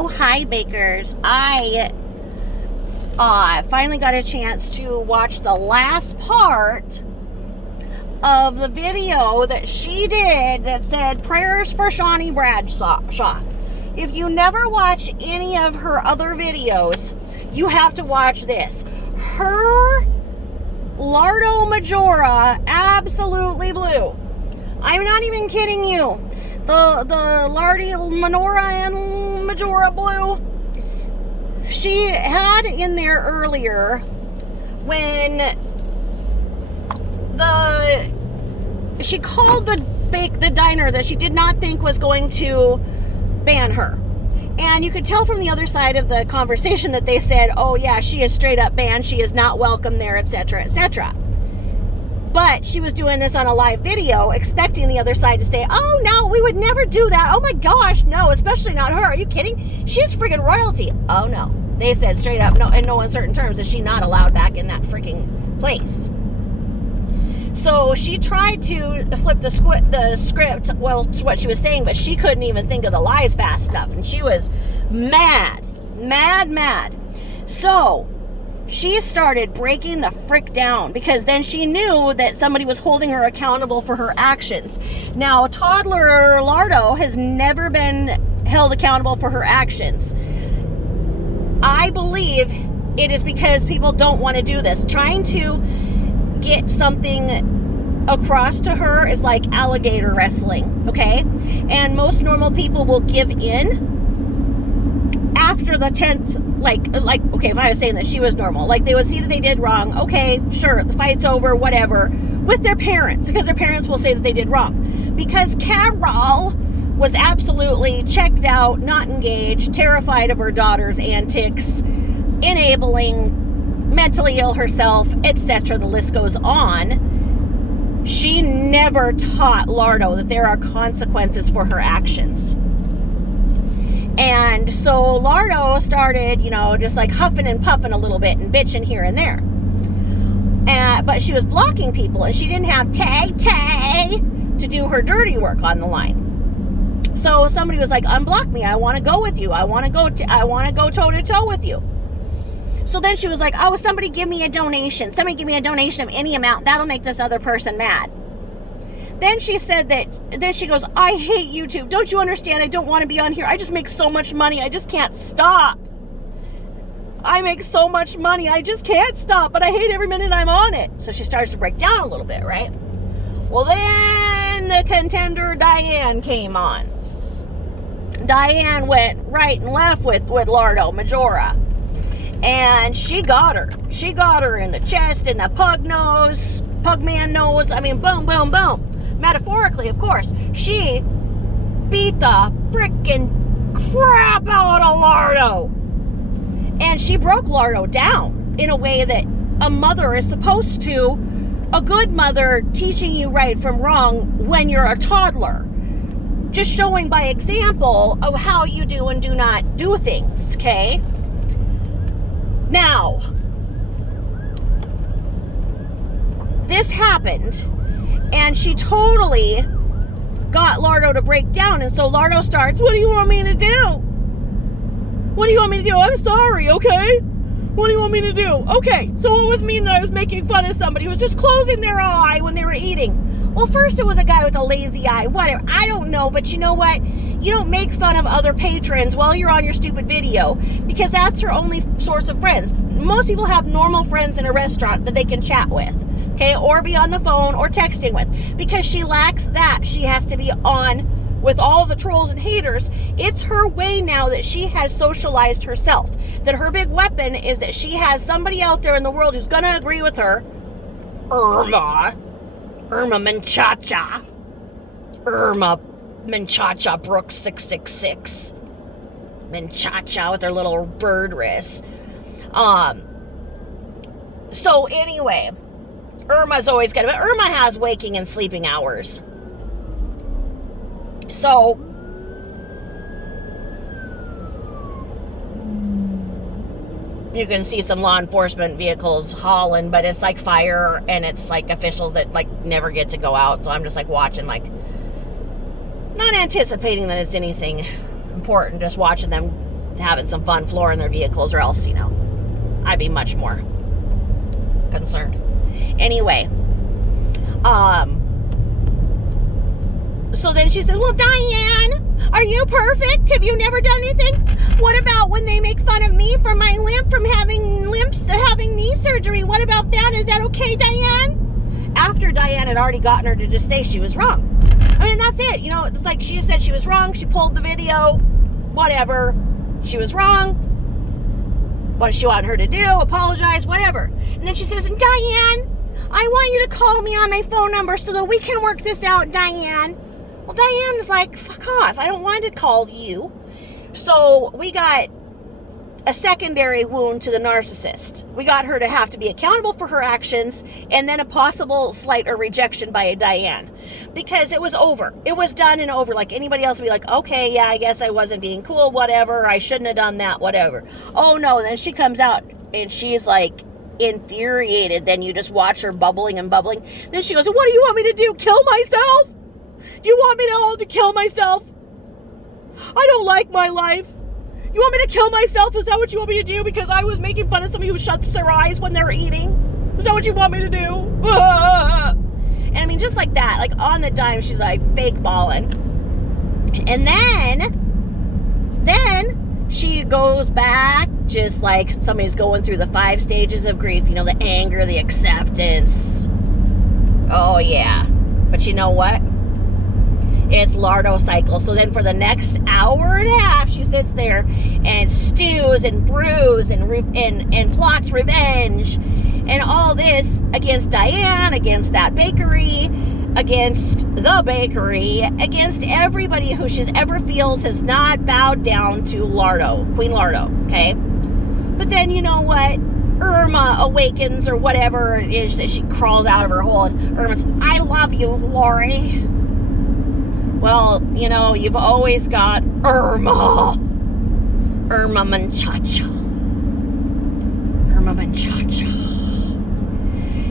Oh, hi, Bakers. I finally got a chance to watch the last part of the video that she did that said prayers for Shawnee Bradshaw. If you never watch any of her other videos, you have to watch this. Her Lardia Majora absolutely blew. I'm not even kidding you. The Lardia Majora blew. She had in there earlier when she called the diner that she did not think was going to ban her. And you could tell from the other side of the conversation that they said, oh yeah, she is straight up banned. She is not welcome there, etc., etc. But she was doing this on a live video, expecting the other side to say, oh no, we would never do that. Oh my gosh, no, especially not her. Are you kidding? She's freaking royalty. Oh no. They said straight up, no, in no uncertain terms, is she not allowed back in that freaking place. So she tried to flip the script, well, to what she was saying, but she couldn't even think of the lies fast enough. And she was mad. So she started breaking the frick down because then she knew that somebody was holding her accountable for her actions. Now, toddler Lardo has never been held accountable for her actions. I believe it is because people don't want to do this. Trying to get something across to her is like alligator wrestling, okay? And most normal people will give in after the 10th, like, okay, if I was saying that she was normal, like they would see that they did wrong, okay, sure, the fight's over, whatever, with their parents, because their parents will say that they did wrong. Because Carol was absolutely checked out, not engaged, terrified of her daughter's antics, enabling, mentally ill herself, etc. The list goes on. She never taught Lardo that there are consequences for her actions. And so Lardo started, just like huffing and puffing a little bit and bitching here and there. But she was blocking people, and she didn't have Tay to do her dirty work on the line. So somebody was like, unblock me. I want to go with you. I want to go toe to toe with you. So then she was like, oh, somebody give me a donation. Somebody give me a donation of any amount. That'll make this other person mad. Then she said then she goes, I hate YouTube. Don't you understand? I don't want to be on here. I just make so much money. I just can't stop. I make so much money. I just can't stop, but I hate every minute I'm on it. So she starts to break down a little bit, right? Well, then the contender Diane came on. Diane went right and left with Lardia Majora. And she got her. She got her in the chest, in the pug man nose. I mean, boom, boom, boom. Metaphorically, of course. She beat the frickin' crap out of Lardo. And she broke Lardo down in a way that a mother is supposed to. A good mother teaching you right from wrong when you're a toddler. Just showing by example of how you do and do not do things, okay? Now, this happened, and she totally got Lardo to break down, and so Lardo starts, what do you want me to do? What do you want me to do? I'm sorry, okay? What do you want me to do? Okay, so it was mean that I was making fun of somebody who was just closing their eye when they were eating. Well, first it was a guy with a lazy eye, whatever. I don't know, but you know what? You don't make fun of other patrons while you're on your stupid video, because that's her only source of friends. Most people have normal friends in a restaurant that they can chat with, okay, or be on the phone or texting with. Because she lacks that, she has to be on with all the trolls and haters. It's her way now that she has socialized herself. That her big weapon is that she has somebody out there in the world who's going to agree with her. Irma Menchacha Brooks 666. Menchacha with her little bird wrist. So anyway, Irma's always but Irma has waking and sleeping hours. So you can see some law enforcement vehicles hauling, but it's like fire, and it's like officials that like never get to go out. So I'm just like watching, like not anticipating that it's anything important, just watching them having some fun flooring their vehicles, or else, I'd be much more concerned. Anyway, so then she says, well, Diane, are you perfect? Have you never done anything? What about when they make fun of me for my limp from having knee surgery? What about that? Is that okay, Diane? After Diane had already gotten her to just say she was wrong. And that's it. It's like she said she was wrong. She pulled the video. Whatever. She was wrong. What does she want her to do? Apologize, whatever. And then she says, Diane, I want you to call me on my phone number so that we can work this out, Diane. Well, Diane is like, fuck off. I don't want to call you. So we got a secondary wound to the narcissist. We got her to have to be accountable for her actions, and then a possible slight or rejection by a Diane, because it was over. It was done and over. Like anybody else would be like, okay, yeah, I guess I wasn't being cool, whatever. I shouldn't have done that, whatever. Oh no, then she comes out and she's like infuriated. Then you just watch her bubbling and bubbling. Then she goes, what do you want me to do? Kill myself? Do you want me to kill myself? I don't like my life. You want me to kill myself? Is that what you want me to do? Because I was making fun of somebody who shuts their eyes when they're eating? Is that what you want me to do? And I mean, just like that, like on the dime, she's like fake balling. And then she goes back just like somebody's going through the 5 stages of grief. The anger, the acceptance. Oh, yeah. But you know what? It's Lardo cycle. So then for the next hour and a half, she sits there and stews and brews and plots revenge and all this against Diane, against that bakery, against the bakery, against everybody who she's ever feels has not bowed down to Lardo, Queen Lardo, okay? But then you know what? Irma awakens or whatever it is that she crawls out of her hole, and Irma's, I love you, Lori. Well, you've always got Irma Manchacha.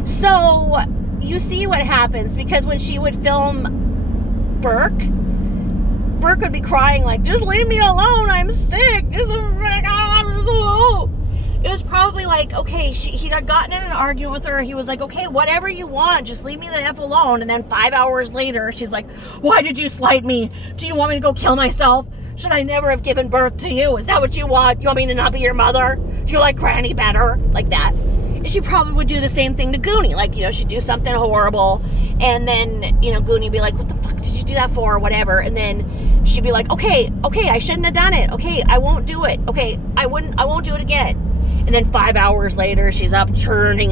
So, you see what happens, because when she would film Burke would be crying like, just leave me alone, I'm sick. It was probably like, okay, he had gotten in an argument with her. He was like, okay, whatever you want, just leave me the F alone. And then 5 hours later, she's like, why did you slight me? Do you want me to go kill myself? Should I never have given birth to you? Is that what you want? You want me to not be your mother? Do you like Granny better? Like that. And she probably would do the same thing to Goonie. Like, she'd do something horrible. And then, Goonie would be like, what the fuck did you do that for? Or whatever. And then she'd be like, okay, I shouldn't have done it. Okay, I won't do it. Okay, I won't do it again. And then 5 hours later, she's up churning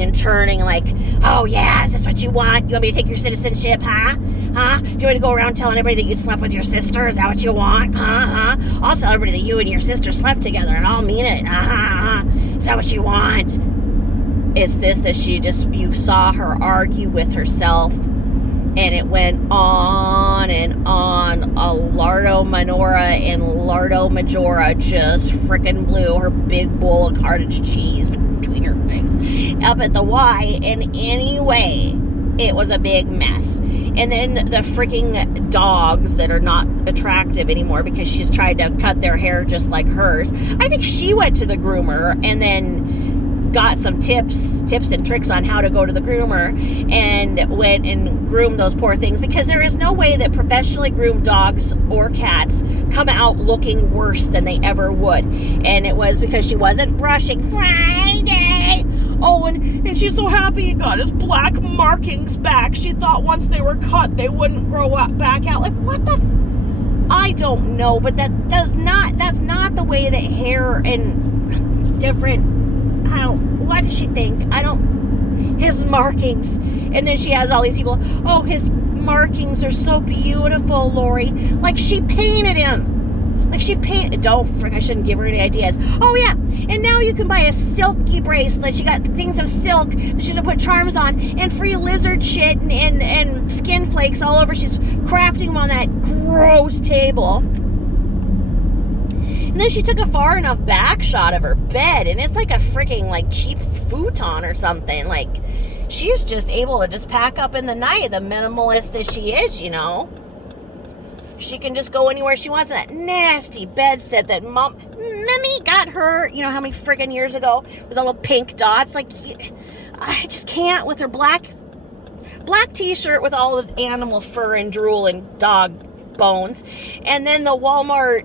like, oh yeah, is this what you want? You want me to take your citizenship, huh? Do you want me to go around telling everybody that you slept with your sister? Is that what you want? I'll tell everybody that you and your sister slept together, and I'll mean it. Is that what you want? It's this that you saw her argue with herself, and it went on and on. A Lardo Majora and Lardo Majora just freaking blew her big bowl of cottage cheese between her legs up at the Y. And anyway, it was a big mess. And then the freaking dogs that are not attractive anymore because she's tried to cut their hair just like hers. I think she went to the groomer and then got some tips and tricks on how to go to the groomer and went and groomed those poor things, because there is no way that professionally groomed dogs or cats come out looking worse than they ever would. And it was because she wasn't brushing Friday. Oh, and she's so happy he got his black markings back. She thought once they were cut, they wouldn't grow up back out. Like, what the? I don't know, but that's not the way that hair and different, what does she think? His markings. And then she has all these people, oh, his markings are so beautiful, Lori. Like she painted him. I shouldn't give her any ideas. Oh yeah, and now you can buy a silky bracelet. She got things of silk that she's gonna put charms on, and free lizard shit and skin flakes all over. She's crafting them on that gross table. And then she took a far enough back shot of her bed, and it's like a freaking like cheap futon or something. Like she's just able to just pack up in the night, the minimalist as she is, She can just go anywhere she wants in that nasty bedstead that Mommy got her, you know how many friggin' years ago, with all the pink dots. Like, I just can't with her black t-shirt with all the animal fur and drool and dog bones. And then the Walmart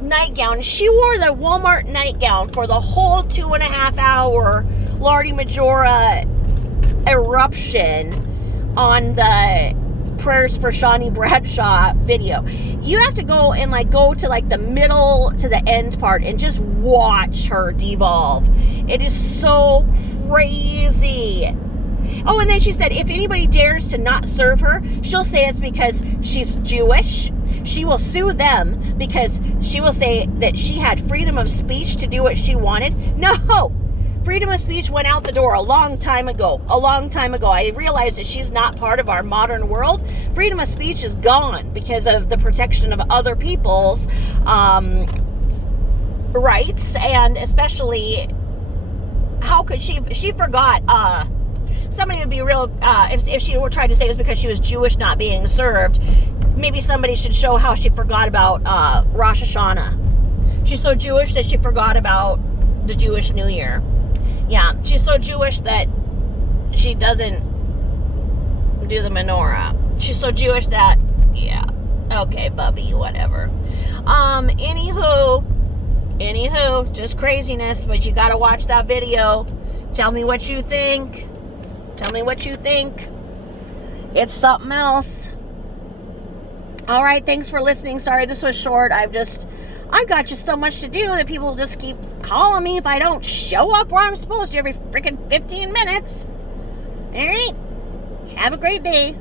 nightgown. She wore the Walmart nightgown for the whole 2.5 hour Lardia Majora eruption on the Prayers for Shawnee Bradshaw video. You have to go and like go to like the middle to the end part and just watch her devolve. It is so crazy. Oh, and then she said if anybody dares to not serve her, she'll say it's because she's Jewish. She will sue them because she will say that she had freedom of speech to do what she wanted. No! Freedom of speech went out the door a long time ago. I realized that she's not part of our modern world. Freedom of speech is gone because of the protection of other people's rights, and especially, how could she forgot, somebody would be real, if she were trying to say it was because she was Jewish not being served, maybe somebody should show how she forgot about Rosh Hashanah. She's so Jewish that she forgot about the Jewish New Year. Yeah, she's so Jewish that she doesn't do the menorah. She's so Jewish that, yeah. Okay, Bubby, whatever. Anywho, just craziness, but you gotta watch that video. Tell me what you think. It's something else. All right, thanks for listening. Sorry this was short. I've got just so much to do that people just keep calling me if I don't show up where I'm supposed to every freaking 15 minutes. All right. Have a great day.